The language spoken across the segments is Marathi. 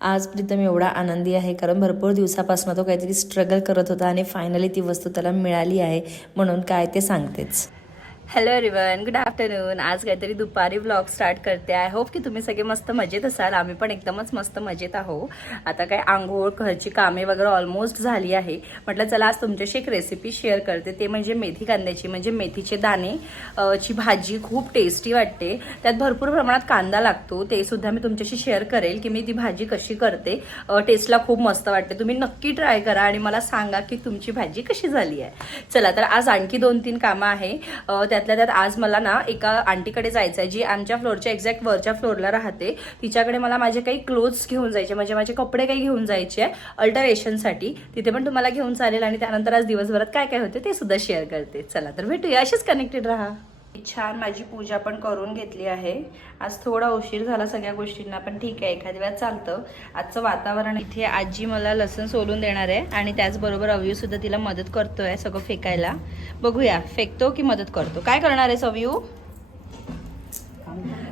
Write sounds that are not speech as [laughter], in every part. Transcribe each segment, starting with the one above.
आज प्रीतम एवढा आनंदी आहे कारण भरपूर दिवसापासून तो काहीतरी स्ट्रगल करत होता आणि फायनली ती वस्तू त्याला मिळाली आहे म्हणून काय ते सांगतेच. हॅलो एव्हरीवन गुड आफ्टरनून आज काहीतरी दुपारी ब्लॉग स्टार्ट करते आय होप की तुम्ही सगळे मस्त मजेत असाल. आम्ही पण एकदमच मस्त मजेत आहो आता काय आंघोळ घरची कामे वगैरे ऑलमोस्ट झाली आहे. म्हटलं चला आज तुमच्याशी एक रेसिपी शेअर करते. ते म्हणजे मेथी कांद्याची. म्हणजे मेथीचे दाणे ची भाजी खूप टेस्टी वाटते. त्यात भरपूर प्रमाणात कांदा लागतो. ते सुद्धा मी तुमच्याशी शेअर करेल की मी ती भाजी कशी करते. टेस्टला खूप मस्त वाटते. तुम्ही नक्की ट्राय करा आणि मला सांगा की तुमची भाजी कशी झाली आहे. चला तर आज आणखी दोन तीन कामं आहे. त्या त्यातल्या त्यात आज मला ना एका आंटीकडे जायचं आहे जी आमच्या फ्लोअरच्या एक्झॅक्ट वरच्या फ्लोअरला राहते. तिच्याकडे मला माझे काही क्लोथ्स घेऊन जायचे म्हणजे माझे कपडे काही घेऊन जायचे आहे अल्टरेशनसाठी तिथे पण तुम्हाला घेऊन चालेल आणि त्यानंतर आज दिवसभरात काय काय होते ते सुद्धा शेअर करते. चला तर भेटूया. अशीच कनेक्टेड राहा. छान माझी पूजा पण करून घेतली आहे. आज थोडा उशीर झाला सगळ्या गोष्टींना पण ठीक आहे एखाद्या वेळा चालतं. आजचं वातावरण इथे आजी मला लसण सोलून देणार आहे आणि त्याचबरोबर अवयू सुद्धा तिला मदत करतोय सगळं फेकायला. बघूया फेकतो की मदत करतो? काय करणार आहेस अवयू?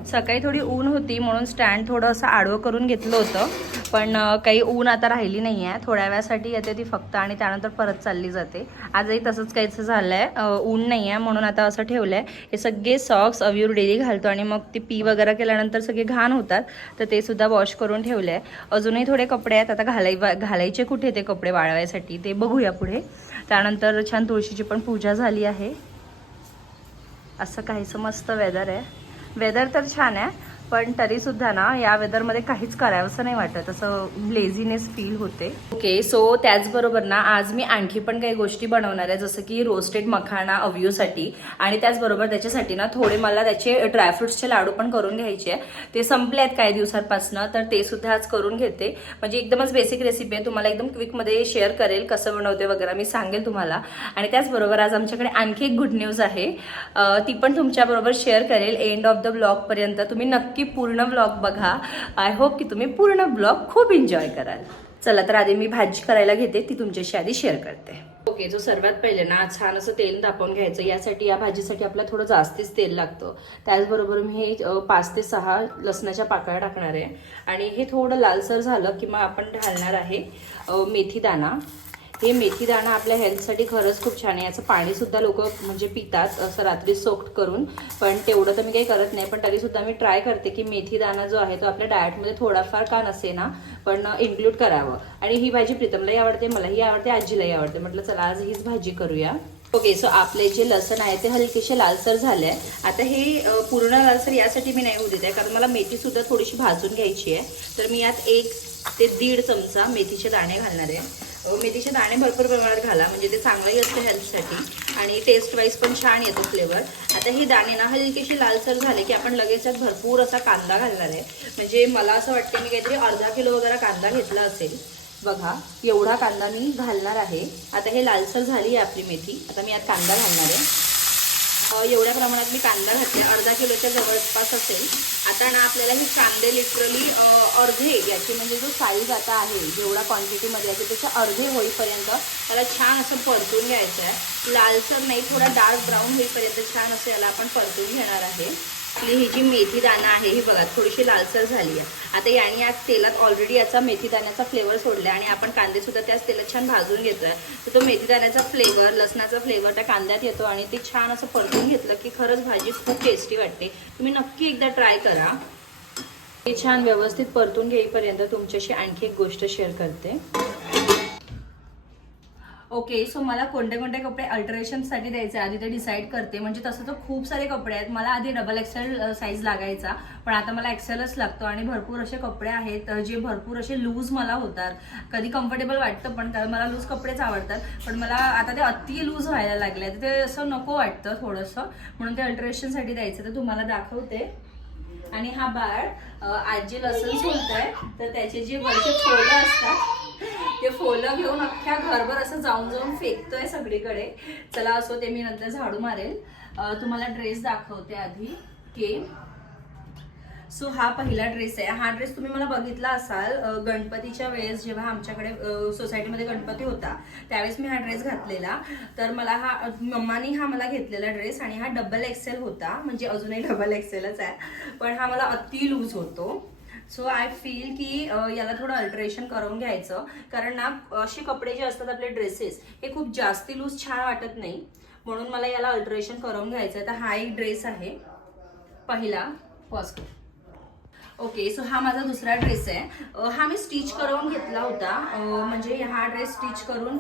सकाळी थोडी ऊन होती म्हणून स्टँड थोडं असं आडवं करून घेतलं होतं. पण काही ऊन आता राहिली नाही आहे थोड्या वेळासाठी येते ती फक्त आणि त्यानंतर परत चालली जाते. आजही तसंच काहीचं झालं आहे ऊन नाही आहे म्हणून आता असं ठेवलं आहे हे सगळे सॉक्स अव्यूर डेली घालतो आणि मग ती पी वगैरे केल्यानंतर सगळे घाण होतात. तर ते सुद्धा वॉश करून ठेवले आहे अजूनही थोडे कपडे आहेत. आता घालाय घालायचे कुठे ते कपडे वाळवायसाठी? ते बघूया पुढे. त्यानंतर छान तुळशीची पण पूजा झाली आहे. असं काहीसं मस्त वेदर आहे. वेदर तर छान आहे. पण तरी सुद्धा ना या वेदरमध्ये काहीच करावंसं नाही वाटत. असं लेझीनेस फील होते. ओके सो त्याचबरोबर ना आज मी आणखी पण काही गोष्टी बनवणार आहे. जसं की रोस्टेड मखाणा अव्यूसाठी. आणि त्याचबरोबर त्याच्यासाठी ना थोडे मला त्याचे ड्रायफ्रुट्सचे लाडू पण करून घ्यायचे आहे. ते संपले आहेत काही दिवसांपासून तर ते सुद्धा आज करून घेते. म्हणजे एकदमच बेसिक रेसिपी आहे. तुम्हाला एकदम क्विकमध्ये शेअर करेल कसं बनवते वगैरे मी सांगेल तुम्हाला. आणि त्याचबरोबर आज आमच्याकडे आणखी एक गुड न्यूज आहे. ती पण तुमच्याबरोबर शेअर करेल. एंड ऑफ द ब्लॉगपर्यंत तुम्ही नक्की पूर्ण ब्लॉग बघा. आय होप की तुम्ही पूर्ण ब्लॉग खूप एन्जॉय कराल. चला तर आधी मी भाजी करायला घेते ती तुमच्याशी आधी शेअर करते. ओके जो सर्वात पहिले ना छान असं तेल तापवून घ्यायचं यासाठी या भाजीसाठी आपल्याला थोडं जास्तीच तेल लागतं. त्याचबरोबर मी हे पाच ते सहा लसणाच्या पाकळ्या टाकणार आहे. आणि हे थोडं लालसर झालं की मग आपण घालणार आहे मेथी दाणा हे मेथी दाणा आपल्या हेल्थसाठी खरंच खूप छान आहे. याचं पाणीसुद्धा लोक म्हणजे पितात असं रात्री सोक्ट करून. पण तेवढं तर मी काही करत नाही पण तरीसुद्धा मी ट्राय करते की मेथी दाणा जो आहे तो आपल्या डाएटमध्ये थोडाफार का नसे ना पण इन्क्लूड करावं. आणि ही भाजी प्रीतमलाही आवडते मलाही आवडते आजीलाही आवडते. म्हटलं चला आज हीच भाजी करूया. ओके सो आपले जे लसण आहे ते हलकेसे लालसर झाले आहे. आता हे पूर्ण लालसर यासाठी मी नाही होऊ देत आहे कारण मला मेथीसुद्धा थोडीशी भाजून घ्यायची आहे. तर मी यात एक ते दीड चमचा मेथीचे दाणे घालणार आहे. मेथीचे दाणे भरपूर प्रमाणात घाला म्हणजे ते चांगलंही असतं हेल्थसाठी आणि टेस्ट वाईज पण छान येतो फ्लेवर आता हे दाणे ना हलकेशी लालसर झाले की आपण लगेच भरपूर असा कांदा घालणार आहे. म्हणजे मला असं वाटतं मी काहीतरी अर्धा किलो वगैरे कांदा घेतला असेल. बघा एवढा कांदा मी घालणार आहे. आता हे लालसर झाली आहे आपली मेथी. आता मी यात कांदा घालणार आहे. एवढ्या प्रमाणात मी कांदा घातले. अर्धा किलोच्या जवळपास असेल. आता ना आपल्याला हे कांदे लिटरली अर्धे याची म्हणजे जो साईज आता आहे जेवढा क्वांटिटीमध्ये आहे त्याच्या अर्धे होईपर्यंत त्याला छान असं परतून घ्यायचं आहे लालसर नाही थोडा डार्क ब्राऊन होईपर्यंत छान असं याला आपण परतून घेणार आहे. आपली ही जी मेथी दाणा आहे ही बघा थोडीशी लालसर झाली आहे. आता याने आज तेलात ऑलरेडी याचा मेथी दाण्याचा फ्लेवर सोडला आणि आपण कांदे सुद्धा त्याच तेलात छान भाजून घेतोय. तर तो मेथी दाण्याचा फ्लेवर लसणाचा फ्लेवर त्या कांद्यात येतो आणि ते छान असं परतून घेतलं की खरंच भाजी खूप टेस्टी वाटते. तुम्ही नक्की एकदा ट्राय करा. हे छान व्यवस्थित परतून घेईपर्यंत तुमच्याशी आणखी एक गोष्ट शेअर करते. ओके सो मला कोणते कोणते कपडे अल्टरेशनसाठी द्यायचे आधी ते डिसाईड करते. म्हणजे तसं तर खूप सारे कपडे आहेत. मला आधी डबल एक्सेल साईज लागायचा. पण आता मला एक्सेलच लागतो आणि भरपूर असे कपडे आहेत जे भरपूर असे लूज मला होतात. कधी कम्फर्टेबल वाटतं पण कारण मला लूज कपडेच आवडतात. पण मला आता ते अति लूज व्हायला लागले ते असं नको वाटतं थोडंसं. म्हणून ते अल्टरेशनसाठी द्यायचं. तर तुम्हाला दाखवते. आणि हा बाळ अ, आजी लसूण आहे तर त्याचे जे वरचे फोलं असतात ते घेऊन अख्ख्या घरभर असं जाऊन जाऊन फेकतोय सगळीकडे. चला असो ते मी नंतर झाडू मारेल. तुम्हाला ड्रेस दाखवते आधी. के सो हा पहिला ड्रेस आहे. हा ड्रेस तुम्ही मला बघितला असाल गणपतीच्या वेळेस जेव्हा आमच्याकडे सोसायटीमध्ये गणपती होता त्यावेळेस मी हा ड्रेस घातलेला. तर मला हा मम्मानी हा मला घेतलेला ड्रेस आणि हा डबल एक्सेल होता. म्हणजे अजूनही डबल एक्सेलच आहे. पण हा मला अति लूज होतो. सो आय फील की याला थोडं अल्टरेशन करून घ्यायचं. कारण ना असे कपडे जे असतात आपले ड्रेसेस हे खूप जास्ती लूज छान वाटत नाही. म्हणून मला याला अल्टरेशन करून घ्यायचं आहे तर हा एक ड्रेस आहे. पहिला पॉज ओके सो हा माझा दुसरा ड्रेस आहे. हा मी स्टिच करून घेतला होता. म्हणजे हा ड्रेस स्टिच करून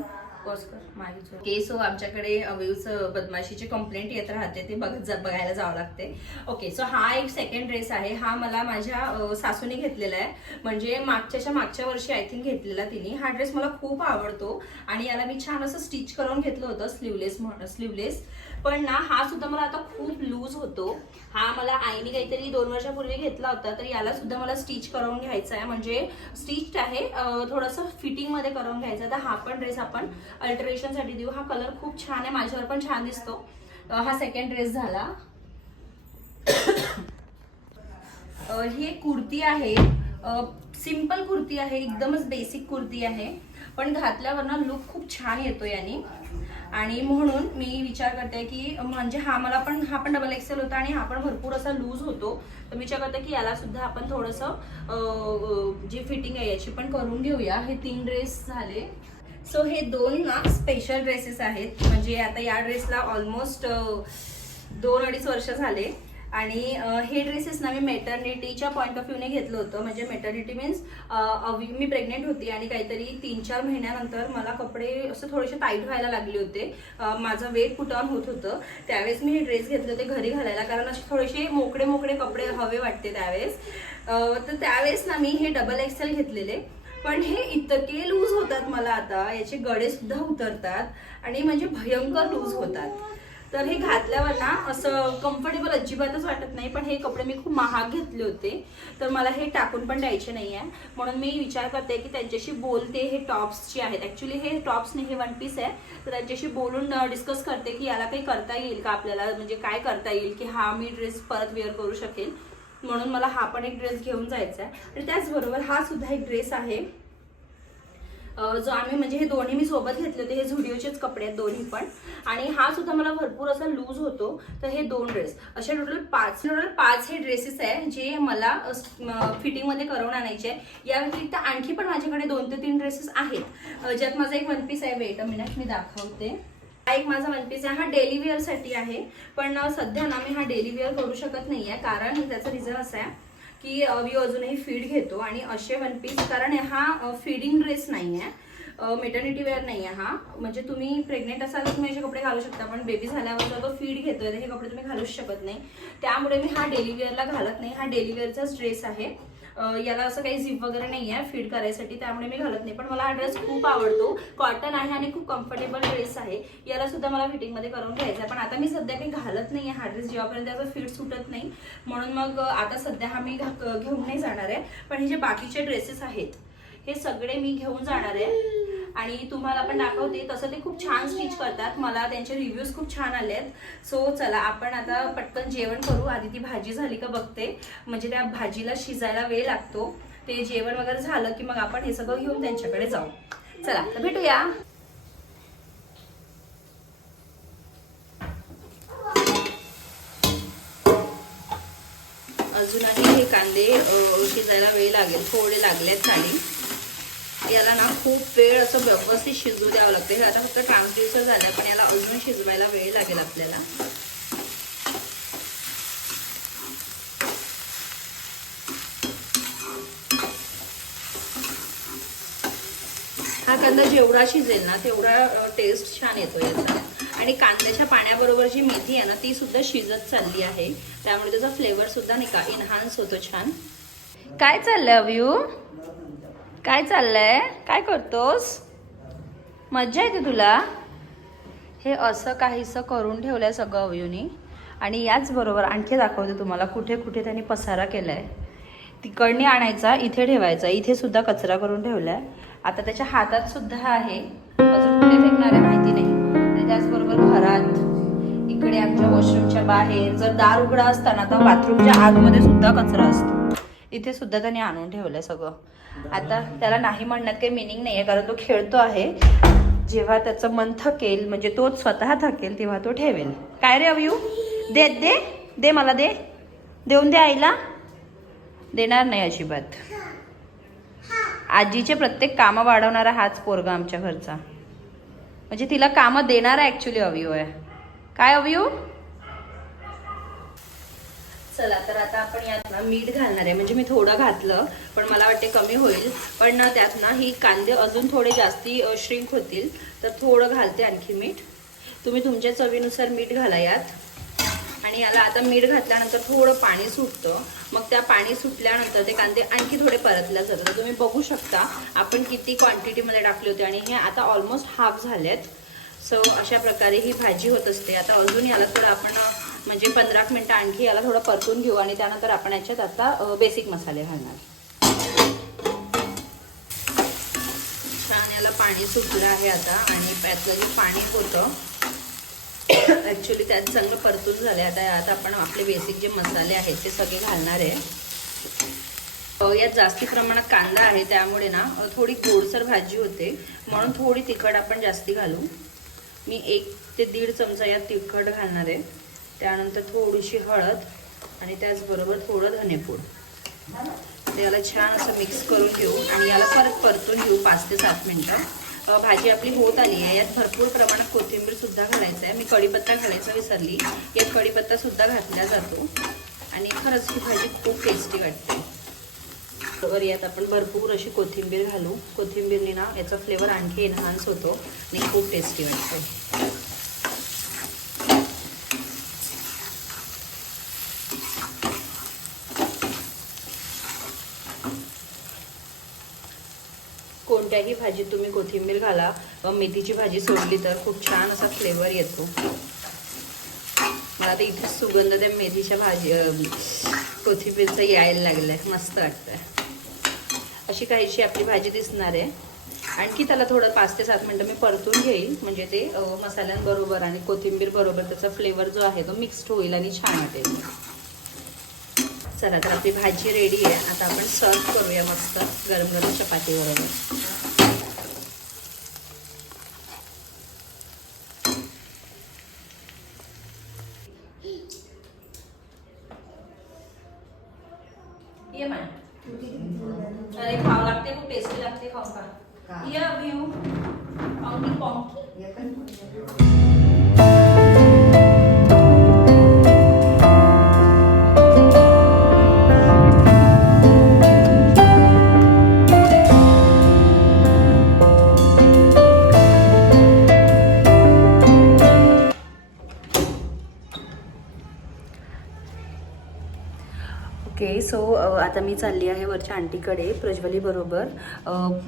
ओके सो हो, आमच्याकडे व्ह्यूज बदमाशीची कंप्लेंट येत राहते ते बघत बघायला जावं लागते. ओके सो हा एक सेकंड ड्रेस आहे. हा मला माझ्या सासूने घेतलेला आहे. म्हणजे मागच्याच्या मागच्या वर्षी आय थिंक घेतलेला तिने. हा ड्रेस मला खूप आवडतो. आणि याला मी छान असं स्टिच करून घेतलं होतं स्लीवलेस स्लीवलेस पण ना हा सुद्धा मला आता खूप लूज होतो. हा मला आईने काहीतरी दोन वर्षापूर्वी घेतला होता तर याला सुद्धा मला स्टिच करून घ्यायचा म्हणजे आहे म्हणजे स्टिच आहे थोडंसं फिटिंगमध्ये करून घ्यायचं तर हा पण ड्रेस आपण अल्टरेशनसाठी देऊ. हा कलर खूप छान आहे माझ्यावर पण छान दिसतो. हा सेकंड ड्रेस झाला. ही एक कुर्ती आहे. सिंपल कुर्ती आहे एकदमच बेसिक कुर्ती आहे. पण घातल्यावर ना लुक खूप छान येतो याने. आणि म्हणून मी विचार करते की म्हणजे हा मला पण हा पण डबल एक्सेल होता आणि हा पण भरपूर असा लूज होतो. तर विचार करते की याला सुद्धा आपण थोडंसं जी फिटिंग आहे याची पण करून घेऊया. हे तीन ड्रेस झाले. सो हे दोन ना स्पेशल ड्रेसेस आहेत. म्हणजे आता या ड्रेसला ऑलमोस्ट दोन अडीच वर्ष झाले. आणि हे ड्रेसेस ना मी मेटर्निटीच्या पॉईंट ऑफ व्ह्यूने घेतलं होतं. म्हणजे मेटर्निटी मीन्स मी प्रेग्नेंट होती आणि काहीतरी तीन चार महिन्यानंतर मला कपडे असं थोडेसे टाईट व्हायला लागले होते. माझं वेट पुटाऊन होत होतं. त्यावेळेस मी हे ड्रेस घेतले होते घरी घालायला कारण असे थोडेसे मोकळे मोकळे कपडे हवे वाटते त्यावेळेस. तर त्यावेळेस ना मी हे डबल एक्सेल घेतलेले. पण हे इतके लूज होतात मला आता याचे गडे सुद्धा उतरतात आणि म्हणजे भयंकर लूज होतात. तर हे घातल्यावर ना असं कम्फर्टेबल अजिबातच वाटत नाही पण हे कपडे मी खूप महाग घेतले होते. तर मला हे टाकून पण द्यायचे नाही आहे म्हणून मी विचार करते की त्यांच्याशी बोलते हे टॉप्स जे आहेत. ॲक्च्युली हे टॉप्स नाही हे वन पीस आहे. तर त्यांच्याशी बोलून डिस्कस करते की याला काही करता येईल का आपल्याला? म्हणजे काय करता येईल? की हा मी ड्रेस परत वेअर करू शकेल? म्हणून मला हा पण एक ड्रेस घेऊन जायचा आहे आणि त्याचबरोबर हा सुद्धा एक ड्रेस आहे. जो आम्ही म्हणजे हे दोन्ही मी सोबत घेतले होते हे झुडिओचेच कपडे आहेत दोन्ही पण. आणि हा सुद्धा मला भरपूर असा लूज होतो तर हे दोन ड्रेस असे टोटल पाच टोटल पाच हे ड्रेसेस आहे जे मला फिटिंगमध्ये करून आणायचे आहे या व्यतिरिक्त आणखी पण माझ्याकडे दोन ते तीन ड्रेसेस आहेत. ज्यात माझा एक वन पीस आहे वेट अ मिनिट मी दाखवते. हा एक माझा वन पीस आहे हा डेली वेअरसाठी आहे. पण सध्या ना मी हा डेली वेअर करू शकत नाही आहे कारण त्याचं रिझन असं आहे की अ, मी अजूनही फीड घेतो आणि असे वन पीस कारण हा फीडिंग ड्रेस नाही आहे मेटर्निटी वेअर नाही आहे हा. म्हणजे तुम्ही प्रेग्नेंट असाल तर तुम्ही असे कपडे घालू शकता पण बेबी झाल्यावर तो फीड घेतोय हे कपडे तुम्ही घालूच शकत नाही. त्यामुळे मी हा डेली वेअरला घालत नाही. हा डेली वेअरचाच ड्रेस आहे. याला असं काही झिप वगैरे नाही आहे फीड करायसाठी त्यामुळे मी घालत नाही. पण मला हा ड्रेस खूप आवडतो. कॉटन आहे आणि खूप कम्फर्टेबल ड्रेस आहे. याला सुद्धा मला फिटिंगमध्ये करून घ्यायचा आहे पण आता मी सध्या काही घालत नाही आहे हा ड्रेस जेव्हापर्यंत त्याचं फीड सुटत नाही. म्हणून मग आता सध्या हा मी घा- घेऊन नाही जाणार आहे. पण हे जे बाकीचे ड्रेसेस आहेत हे सगळे मी घेऊन जाणार आहे. आणि तुम्हाला पण दाखवते तसं ते खूप छान स्टिच करतात. मला त्यांचे रिव्ह्यूज खूप छान आले आहेत सो चला आपण आता पटकन जेवण करू. आधी ती भाजी झाली का बघते. म्हणजे त्या भाजीला शिजायला वेळ लागतो. ते जेवण वगैरे झालं की मग आपण हे सगळं घेऊन त्यांच्याकडे जाऊ. चला तर भेटूया. अजूनही हे कांदे शिजायला वेळ लागेल. थोडे लागलेत आणि याला ना खूप वेळ असं व्यवस्थित शिजू द्यावं लागतं. हे आता फक्त ट्रान्सड्युसर झालं पण याला अजून शिजवायला वेळ लागेल आपल्याला. हा कांदा जेवढा शिजेल ना तेवढा टेस्ट छान येतो याचा. आणि कांद्याच्या पाण्याबरोबर जी मेथी आहे ना ती सुद्धा शिजत चालली आहे. त्यामुळे त्याचा फ्लेवर सुद्धा नाही का इन्हान्स होतो छान. काय चाललंय अव्यू काय चाललंय? काय करतोस? मज्जा येते तुला? हे असं काहीसं करून ठेवलंय सगळं अवयूनी. आणि याचबरोबर आणखी दाखवते तुम्हाला कुठे कुठे त्यांनी पसारा केलाय. तिकडनी आणायचा इथे ठेवायचा इथे सुद्धा कचरा करून ठेवलाय. आता त्याच्या हातात सुद्धा आहे. अजून कुठे फेकणार आहे माहिती नाही. आणि त्याचबरोबर घरात इकडे आमच्या वॉशरूमच्या बाहेर जर दार उघडा असताना तर बाथरूमच्या आतमध्ये सुद्धा कचरा असतो. इथे सुद्धा त्यांनी आणून ठेवलंय सगळं. आता त्याला नाही म्हणण्यात काही मिनिंग नाही आहे कारण तो खेळतो आहे. जेव्हा त्याचं मन थकेल म्हणजे तो स्वतः थकेल तेव्हा तो ठेवेल. काय रे अवयू दे दे दे मला दे. देऊन दे आईला. देणार नाही अजिबात. आजीचे प्रत्येक कामं वाढवणारा हाच पोरगा आमच्या घरचा. म्हणजे तिला कामं देणारा ॲक्च्युली अव्यू आहे. काय अवयव चला तर आता आपण यात ना मीठ घालणार आहे. म्हणजे मी थोडं घातलं पण मला वाटते कमी होईल. पण त्यात ना ही कांदे अजून थोडे जास्ती श्रिंक होतील. तर थोडं घालते आणखी मीठ. तुम्ही तुमच्या चवीनुसार मीठ घाला यात. आणि याला आता मीठ घातल्यानंतर थोडं पाणी सुटतं. मग त्या पाणी सुटल्यानंतर ते कांदे आणखी थोडे परतल्या जातात. तुम्ही बघू शकता आपण किती क्वांटिटीमध्ये टाकले होते. आणि हे आता ऑलमोस्ट हाफ झालेत. सो अशा प्रकारे ही भाजी होत असते. आता अजून याला थोडं आपण म्हणजे पंधरा मिनटं आणखी याला थोडं परतून घेऊ आणि त्यानंतर आपण याच्यात आता बेसिक मसाले घालणार. छान याला पाणी सुटलं आहे आता आणि त्यातलं जे पाणी होतं ॲक्च्युली त्यात चांगलं परतून झालं. आता यात आपण आपले बेसिक जे मसाले आहेत ते सगळे घालणार आहे. यात जास्ती प्रमाणात कांदा आहे त्यामुळे ना थोडी गोडसर भाजी होते. म्हणून थोडी तिखट आपण जास्ती घालू. मी एक ते दीड चमचा यात तिखट घालणार आहे. त्यानंतर थोडीशी हळद आणि त्याचबरोबर थोडं धनेपूड. याला छान असं मिक्स करून घेऊ आणि याला परत परतून घेऊ पाच ते सात मिनटं. भाजी आपली होत आली आहे. यात भरपूर प्रमाणात कोथिंबीरसुद्धा घालायचं आहे. मी कढीपत्ता घालायचा विसरली. यात कढीपत्तासुद्धा घातला जातो. आणि खरंच ही भाजी खूप टेस्टी वाटते. बरोबर यात आपण भरपूर अशी कोथिंबीर घालू. कोथिंबीरने ना याचा फ्लेवर आणखी एनहान्स होतो आणि खूप टेस्टी वाटते. भाजीत तुम्ही कोथिंबीर घाला व मेथीची भाजी सोडली तर खूप छान असा फ्लेवर येतो. मला आता इथे सुगंध त्या मेथीच्या भाजी कोथिंबीरचं यायला यायला आहे मस्त वाटतंय. अशी काहीशी आपली भाजी दिसणार आहे. आणखी त्याला थोडं पाच ते सात मिनटं मी परतून घेईल. म्हणजे ते मसाल्यांबरोबर आणि कोथिंबीर बरोबर त्याचा फ्लेवर जो आहे तो मिक्स्ड होईल आणि छान वाटेल. चला तर आपली भाजी रेडी आहे. आता आपण सर्व करूया मस्त गरम गरम चपाती सो आता मी चालली आहे वरच्या आंटीकडे प्रज्वलीबरोबर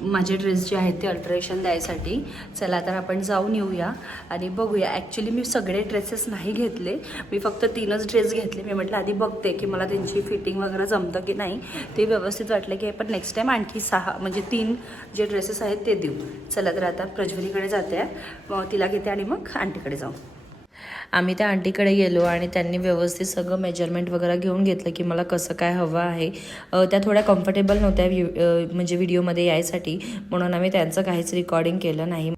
माझे ड्रेस जे आहेत ते अल्ट्रेशन द्यायसाठी. चला तर आपण जाऊन येऊया आणि बघूया. ॲक्च्युली मी सगळे ड्रेसेस नाही घेतले. मी फक्त तीनच ड्रेस घेतले. मी म्हटलं आधी बघते की मला त्यांची फिटिंग वगैरे जमतं की नाही. ते व्यवस्थित वाटलं की आपण नेक्स्ट टाईम आणखी सहा म्हणजे तीन जे ड्रेसेस आहेत ते देऊ. चला तर आता प्रज्वलीकडे जाते. मग तिला घेते आणि मग आंटीकडे जाऊ. आम्ही त्या आंटीकडे गेलो आणि त्यांनी व्यवस्थित सगळं मेजरमेंट वगैरे घेऊन घेतलं की मला कसं काय हवं आहे. अ, त्या थोड्या कम्फर्टेबल नव्हत्या म्हणजे व्हिडिओमध्ये यायसाठी. म्हणून आम्ही त्यांचं काहीच रेकॉर्डिंग केलं नाही.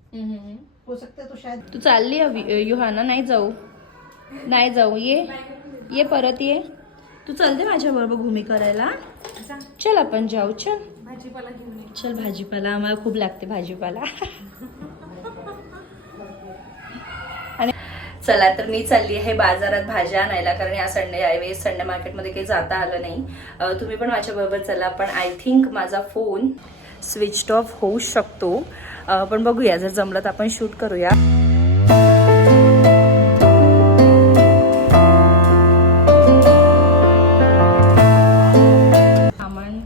हो सकता तो शायद तू चालली युहाना नाही जाऊ. नाही जाऊ ये. ये परत ये. तू चलते माझ्या बरोबर भूमी करायला चल आपण जाऊ चल. भाजीपाला. चल भाजीपाला आम्हाला खूप लागते भाजीपाला. [laughs] चला तर मी चालली आहे बाजारात भाज्या आणायला कारण या संडे यावेळेस संडे मार्केटमध्ये काही जाता आलं नाही. तुम्ही पण माझ्याबरोबर चला पण आय थिंक माझा फोन स्विच ऑफ होऊ शकतो. पण बघूया जर जमलं तर आपण शूट करूया. सामान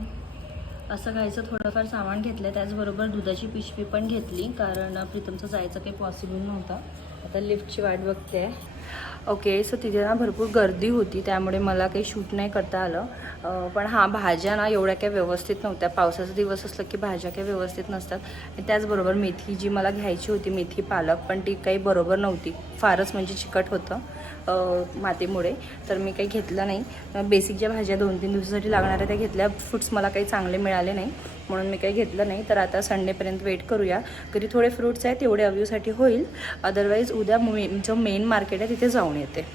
असं घ्यायचं थोडंफार सामान घेतलं त्याचबरोबर दुधाची पिशवी पण घेतली कारण प्रीतमचं जायचं काही पॉसिबल नव्हतं. आता लिफ्टची वाट बघते. ओके सो तिथे ना भरपूर गर्दी होती त्यामुळे मला काही शूट नाही करता आलं. पण हां भाज्या ना एवढ्या काही व्यवस्थित नव्हत्या. पावसाचा दिवस असलं की भाज्या काही व्यवस्थित नसतात. आणि त्याचबरोबर मेथी जी मला घ्यायची होती मेथी पालक पण ती काही बरोबर नव्हती. फारच म्हणजे चिकट होतं. मातीमुळे तर मी काही घेतलं नाही. बेसिक ज्या भाज्या दोन तीन दिवसासाठी लागणाऱ्या त्या घेतल्या. फ्रूट्स मला काही चांगले मिळाले नाही म्हणून मी काही घेतलं नाही. तर आता संडेपर्यंत वेट करूया. घरी थोडे फ्रूट्स आहेत तेवढे अव्यूसाठी होईल. अदरवाईज उद्या मे जो मेन मार्केट आहे तिथे जाऊन येते.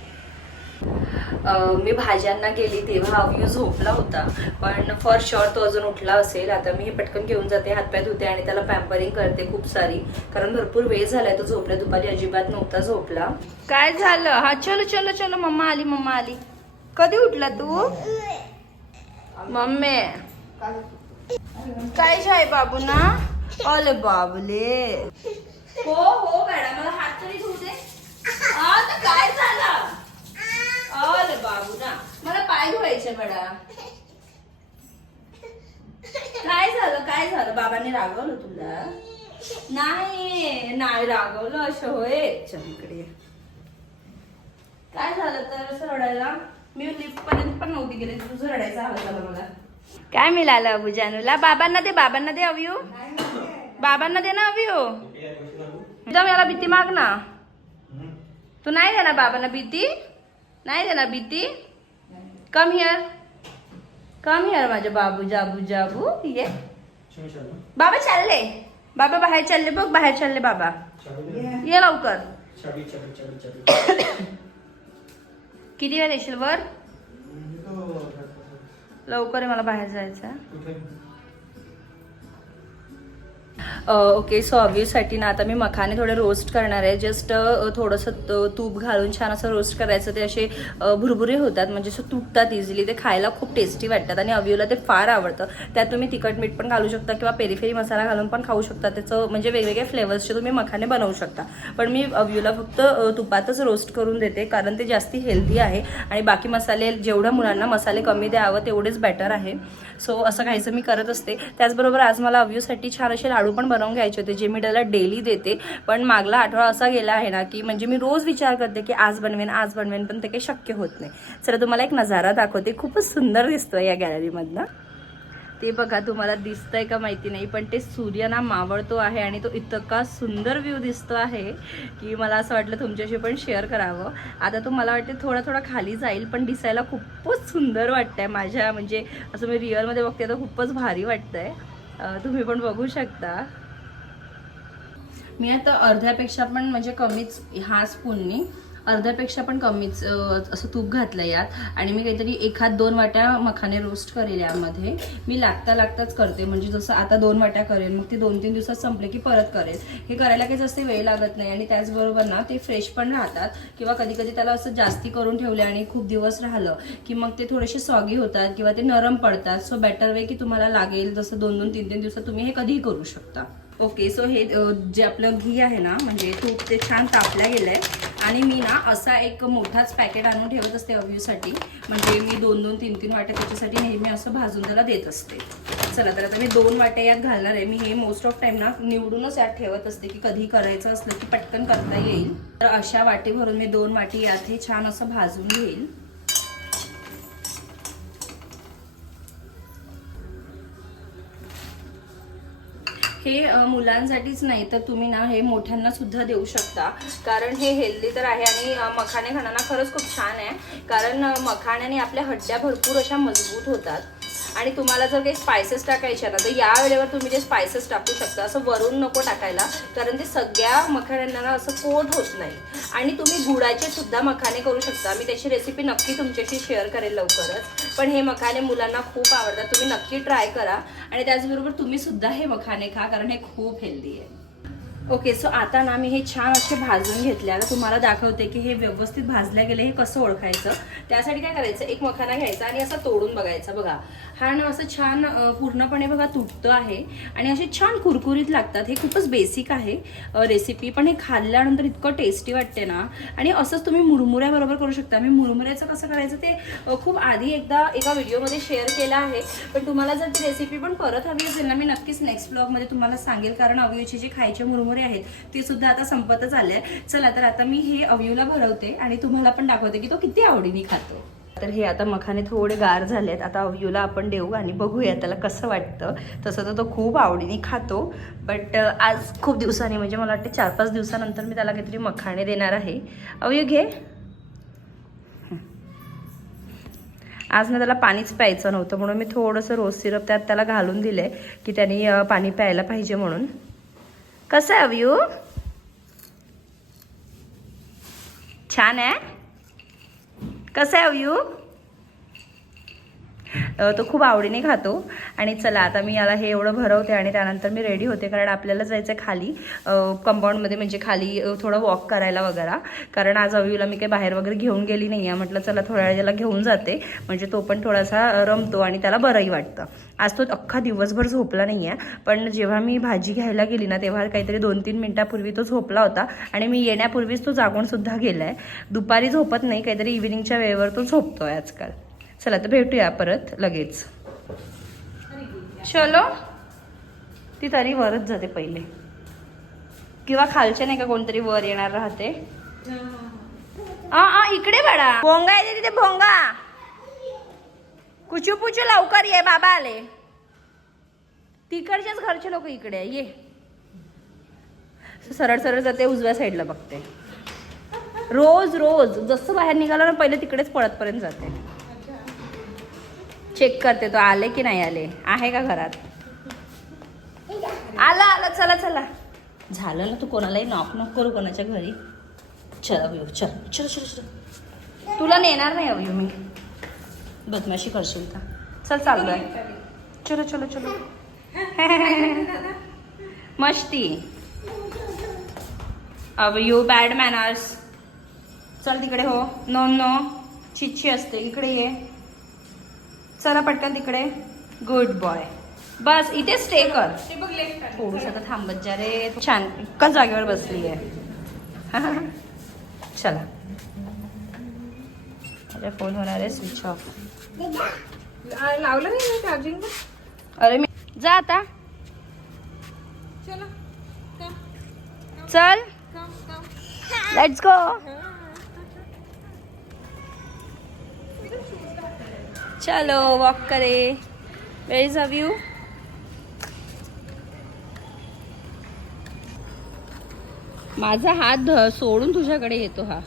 मी भाज्यांना गेली तेव्हा अव्यू झोपला होता. पण फॉर शुअर तो अजून उठला असेल. आता मी हे पटकन घेऊन जाते. हातपाय धुते आणि त्याला पॅम्परिंग करते खूप सारी. कारण भरपूर वेळ झालाय. तो झोपला. दुपारी अजिबात नव्हता झोपला. काय झालं? हा चलो चलो चलो. मम्मा आली मम्मा आली. कधी उठला तू? मम्मी. काय शाय बाबू ना? अले बाबले. हो हो मॅडम. मला हात तरी आता काय झालं? अरे बाबू ना मला पाय धुवायचे बडा काय झालं काय झालं? बाबांनी रागवलं तुला? नाही नाही रागवलं असं होय. चल इकडे. काय झालं तर असं रडायला मी लिफ्ट पर्यंत पण नव्हती गेले तुझं रडायचा आवाज आला मला. काय मिळालं अबू जानूला बाबांना दे बाबांना दे अवियो. बाबांना दे ना अवियो. एकदम याला भीती माग ना. तू नाही देणार बाबांना भीती? नाही देणार भीती कम हिअर कम हिअर माझे बाबू जाबू जाबू ये। बाबा चालले बाबा बाहेर चालले बघ बाहेर चालले बाबा। ये लवकर। किती वेळ येशील वर? लवकर आहे मला बाहेर जायचं. आहे. ओके सो अव्यूसाठी ना आता मी मखाने थोडे रोस्ट करणार आहे. जस्ट थोडंसं तूप घालून छान असं रोस्ट करायचं. ते असे भुरभुरे होतात. म्हणजे असं तुटतात इझिली ते खायला खूप टेस्टी वाटतात. आणि अव्यूला ते फार आवडतं. त्यात तुम्ही तिखट मीठ पण घालू शकता किंवा पेरीफेरी मसाला घालून पण खाऊ शकता. त्याचं म्हणजे वेगवेगळे फ्लेवर्सचे तुम्ही मखाने बनवू शकता. पण मी अव्यूला फक्त तुपातच रोस्ट करून देते. कारण ते जास्ती हेल्दी आहे. आणि बाकी मसाले जेवढ्या मुलांना मसाले कमी द्यावं तेवढेच बेटर आहे. सो असं काहीचं मी करत असते. त्याचबरोबर आज मला अव्यूसाठी छान असे लाडू पण बनवून घ्यायचे होते जे मी त्याला डेली देते. पण मागला आठवडा असा गेला आहे ना की म्हणजे मी रोज विचार करते की आज बनवेन आज बनवेन पण ते काही शक्य होत नाही. चला तुम्हाला एक नजारा दाखवते. खूपच सुंदर दिसतोय या गॅलरीमधनं ते बघा तुम्हाला दिसतंय का माहिती नाही पण ते सूर्य ना मावळतो आहे आणि तो इतका सुंदर व्ह्यू दिसतो आहे की मला असं वाटलं तुमच्याशी पण शेअर करावं. आता तो मला वाटते थोडा थोडा खाली जाईल पण दिसायला खूपच सुंदर वाटतंय. माझ्या म्हणजे असं मी रिअलमध्ये बघते तर खूपच भारी वाटतंय. तुम्ही पण बघू शकता. मी आता अर्ध्यापेक्षा पण म्हणजे कमीच हा स्पूननी अर्ध्यापेक्षा पण कमीच असं तूप घातलं यात. आणि मी काहीतरी एखाद दोन वाट्या मखाने रोस्ट करेल यामध्ये. मी लागता लागताच करते. म्हणजे जसं आता दोन वाट्या करेल मग ते दोन तीन दिवसात संपले की परत करेल. हे करायला काही जास्त वेळ लागत नाही आणि त्याचबरोबर ना ते फ्रेश पण राहतात. किंवा कधी कधी त्याला असं जास्ती करून ठेवले आणि खूप दिवस राहिलं की मग ते थोडेसे सॉगी होतात किंवा ते नरम पडतात. सो बेटर वे की तुम्हाला लागेल जसं दोन दोन तीन तीन दिवसात तुम्ही हे कधीही करू शकता. ओके सो हे जे आपलं घी आहे ना म्हणजे तूप ते छान तापल्या गेलं आहे आणि मी ना असा एक मोठाच पॅकेट आणून ठेवत असते अव्यूसाठी. म्हणजे मी दोन दोन तीन तीन वाट्या त्याच्यासाठी नेहमी असं भाजून त्याला देत असते. चला तर आता मी दोन वाट्या यात घालणार आहे. मी हे मोस्ट ऑफ टाइम ना निवडूनच यात ठेवत असते की कधी करायचं असलं की पटकन करता येईल. तर अशा वाटी भरून मी दोन वाटी यात हे छान असं भाजून घेईल. हे मुलांसाठीच नाही तर तुम्ही ना हे मोठ्यांना सुद्धा देऊ शकता. कारण हे हेल्दी तर आहे आणि मखाणे खाणं खरंच खूप छान आहे. कारण मखाण्याने आपल्या हड्ड्या भरपूर अशा मजबूत होतात. आणि तुम्हाला जर काही स्पायसेस टाकायचे ना तर या वेळेवर तुम्ही जे स्पायसेस टाकू शकता असं वरून नको टाकायला कारण ते सगळ्या मखाण्यांना ना असं कोट होत नाही. आणि तुम्ही गुळाचे सुद्धा मखाने करू शकता. मी त्याची रेसिपी नक्की तुमच्याशी शेअर करेल लवकरच. पण हे मखाने मुलांना खूप आवडतात. तुम्ही नक्की ट्राय करा. आणि त्याचबरोबर तुम्ही सुद्धा हे मखाने खा कारण हे खूप हेल्दी आहे. ओके सो आता ना मी हे छान असे भाजून घेतले आता तुम्हाला दाखवते की हे व्यवस्थित भाजल्या गेले हे कसं ओळखायचं. त्यासाठी काय करायचं? एक मखाना घ्यायचा आणि असा तोडून बघायचा बघा. हा ना असं छान पूर्णपणे बघा तुटतं आहे आणि असे छान कुरकुरीत लागतात. हे खूपच बेसिक आहे रेसिपी पण हे खाल्ल्यानंतर इतकं टेस्टी वाटते ना. आणि असंच तुम्ही मुरमुऱ्याबरोबर करू शकता. मी मुरमुऱ्याचं कसं करायचं ते खूप आधी एकदा एका व्हिडिओमध्ये शेअर केलं आहे. पण तुम्हाला जर ती रेसिपी पण परत हवी असेल ना मी नक्कीच नेक्स्ट ब्लॉगमध्ये तुम्हाला सांगेल. कारण अवयची जे खायचे मुरमुरे आहेत ते सुद्धा आता संपतच आले आहे. चला तर आता मी हे अवयूला भरवते आणि तुम्हाला पण दाखवते की तो किती आवडीने खातो. तर हे आता मखाने थोडे गार झाले आहेत आता अवयूला आपण देऊ आणि बघूया त्याला कसं वाटतं. तसं तर तो खूप आवडीने खातो. बट आज खूप दिवसांनी म्हणजे मला वाटते चार पाच दिवसानंतर मी त्याला काहीतरी मखाणे देणार आहे. अवयू घे. आज ना त्याला पाणीच प्यायचं नव्हतं म्हणून मी थोडंसं रोज सिरप त्यात त्याला घालून दिले की त्याने पाणी प्यायला पाहिजे म्हणून. कसं आहे व्यू छान आहे? कसं आहे व्यू तो खूप आवडीने खातो. आणि चला आता मी याला हे एवढं भरवते आणि त्यानंतर मी रेडी होते कारण आपल्याला जायचं आहे खाली कंपाऊंडमध्ये म्हणजे खाली थोडं वॉक करायला वगैरे. कारण आज अवयूला मी काही बाहेर वगैरे घेऊन गेली नाही आहे म्हटलं चला थोड्या वेळेला घेऊन जाते. म्हणजे तो पण थोडासा रमतो आणि त्याला बरंही वाटतं. आज तो अख्खा दिवसभर झोपला नाही आहे पण जेव्हा मी भाजी घ्यायला गेली ना तेव्हा काहीतरी दोन तीन मिनिटापूर्वी तो झोपला होता. आणि मी येण्यापूर्वीच तो जागूनसुद्धा गेला आहे दुपारी झोपत नाही काहीतरी इव्हिनिंगच्या वेळेवर तो झोपतो आहे आजकाल. चला तर भेटूया परत लगेच. चलो. ती तरी वरच जाते पहिले. किंवा खालच्या नाही का कोणतरी वर येणार राहते. आ इकडे बाळा. भोंगा येते तिथे भोंगा. कुचू पुचू लवकर ये बाबा आले. तिकडच्याच घरचे लोक इकडे आहे, ये. सरळ सरळ जाते उजव्या साईडला बघते. रोज रोज जसं बाहेर निघालं ना पहिले तिकडेच पळतपर्यंत जाते. चेक करते तो आले की नाही आले. आहे का घरात? आला आला. चला चला. झालं ना तू कोणालाही नॉक नॉक करू कोणाच्या घरी? चल अवयू चल. चल चल चल. तुला नेणार नाही अवयू मी. बदमाशी करशील का? चल चाललोय चलो चलो चलो. [laughs] मस्ती. अवयू बॅड मॅनर्स चल तिकडे हो. No no. चिच्छी असते. इकडे ये. चला पटकन तिकडे. गुड बॉय बस इथे स्टे कर. थोडस आता थांबत जा रे. छान एकाच जागेवर बसली आहे [laughs] चला. अरे फोन होणार आहे स्विच ऑफ लावलं नाही चार्जिंग अरे मी जा आता. चलो. चल. लेट्स गो चलो वॉक करे। वेर इज अव यू माझा हात ध- सोडून तुझ्याकडे येतो हा.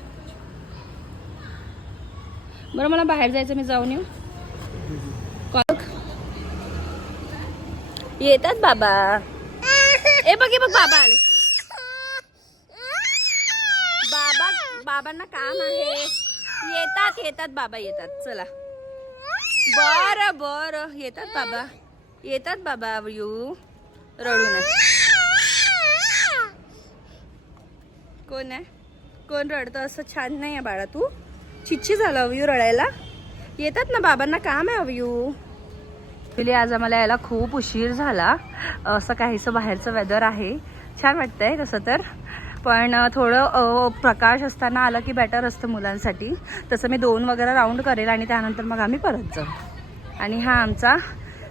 बरं मला बाहेर जायचं मी जाऊन येऊ. कॉल येतात बाबा. ए बघ बघ बाबा आले. बाबा बाबांना काम आहे. येतात येतात बाबा येतात. चला. बर बर. येतात बाबा. येतात बाबा यू रडू नाही कोण आहे? कोण रडतं? असं छान नाही आहे बाळा तू. चिच्ची झालं अवयू रडायला. येतात ना बाबांना काम आहे अवयू ॲक्च्युली आज आम्हाला यायला खूप उशीर झाला. असं काहीसं बाहेरचं वेदर आहे. छान वाटतंय तसं तर. पण थोडं प्रकाश असताना आलं की बेटर असतं मुलांसाठी. तसं मी दोन वगैरे राऊंड करेल आणि त्यानंतर मग आम्ही परत जाऊ. आणि हा आमचा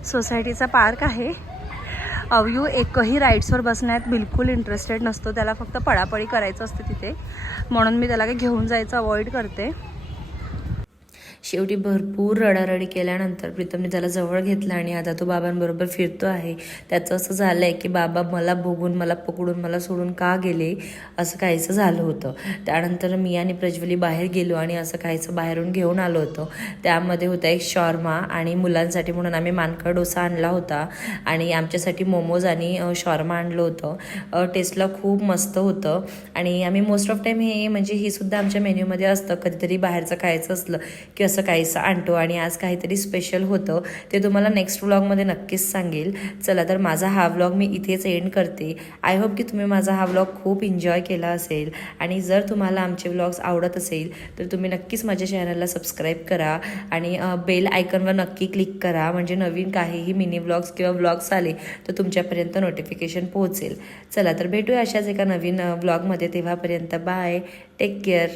सोसायटीचा पार्क आहे. अवयू एकही राईड्सवर बसण्यात बिलकुल इंटरेस्टेड नसतो. त्याला फक्त पळापळी करायचं असतं तिथे. म्हणून मी त्याला काही घेऊन जायचं अवॉइड करते. शेवटी भरपूर रडारडी केल्यानंतर प्रीतमने त्याला जवळ घेतलं आणि आता तो बाबांबरोबर फिरतो आहे. त्याचं असं झालं आहे की बाबा मला बघून मला पकडून मला सोडून का गेले? असं काहीसं झालं होतं. त्यानंतर मी आणि प्रज्वली बाहेर गेलो आणि असं काहीसं बाहेरून घेऊन आलो होतो. त्यामध्ये होता एक शॉर्मा आणि मुलांसाठी म्हणून आम्ही मानकड डोसा आणला होता आणि आमच्यासाठी मोमोज आणि शॉर्मा आणलं होतं. टेस्टला खूप मस्त होतं आणि आम्ही मोस्ट ऑफ टाईम हे म्हणजे ही सुद्धा आमच्या मेन्यूमध्ये असतं. कधीतरी बाहेरचं खायचं असलं की असं काहीसं आणतो आणि आज काहीतरी स्पेशल होतं ते तुम्हाला नेक्स्ट व्लॉगमध्ये नक्कीच सांगेल. चला तर माझा हा व्लॉग मी इथेच एंड करते. आय होप की तुम्ही माझा हा व्लॉग खूप एन्जॉय केला असेल. आणि जर तुम्हाला आमचे व्लॉग्स आवडत असेल तर तुम्ही नक्कीच माझ्या चॅनलला सबस्क्राईब करा आणि बेल आयकनवर नक्की क्लिक करा. म्हणजे नवीन काहीही मिनी व्लॉग्स किंवा व्लॉग्स आले तर तुमच्यापर्यंत नोटिफिकेशन पोहोचेल. चला तर भेटूया अशाच एका नवीन व्लॉगमध्ये तेव्हापर्यंत बाय टेक केअर